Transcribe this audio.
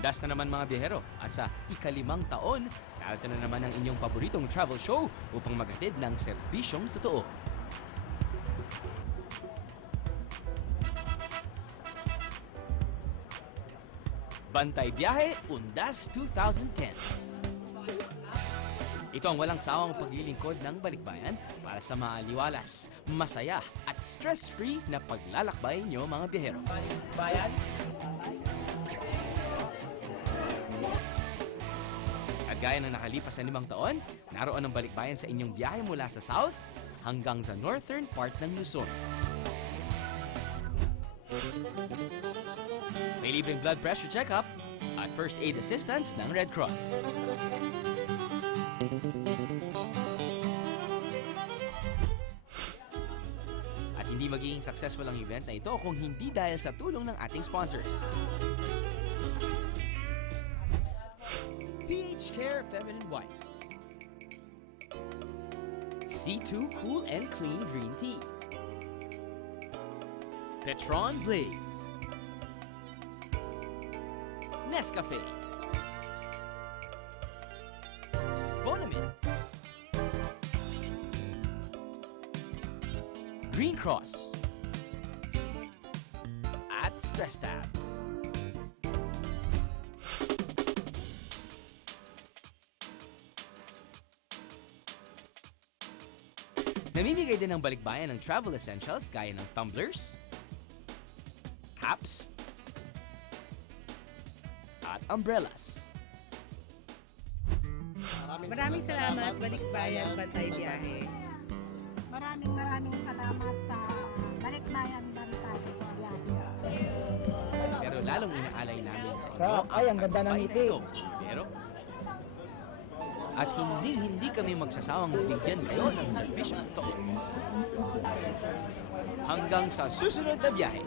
Undas na naman mga biyahero at sa ika-5 taon, narito na naman ang inyong paboritong travel show upang maghatid ng serbisyong totoo. Bantay Biyahe Undas 2010. Ito ang walang sawang paglilingkod ng balikbayan para sa maaliwalas, masaya at stress-free na paglalakbay nyo mga biyahero. Bayan? At gaya ng nakalipas na 5 taon, naroon ang balikbayan sa inyong biyahe mula sa south hanggang sa northern part ng Luzon. May libreng blood pressure check-up at first aid assistance ng Red Cross. At hindi magiging successful ang event na ito kung hindi dahil sa tulong ng ating sponsors. PH Care Feminine Wipes, C2 Cool and Clean Green Tea, Petron Blaze, Nescafe, Bonamint, Green Cross, at Stress Tabs. Namimigay din ng balikbayan ng travel essentials gaya ng tumblers, caps, at umbrellas. Maraming salamat, Balikbayan Bantay Biyahe. Maraming salamat sa Balikbayan Bantay Biyahe. Pero lalong inaalay namin sa inyo Sarap. Ay, ang ganda ng tagumpay na ngiti. ito. Pero, at hindi kami magsasawang bigyan kayo ng serbisyong totoo. Hanggang sa susunod na biyahe.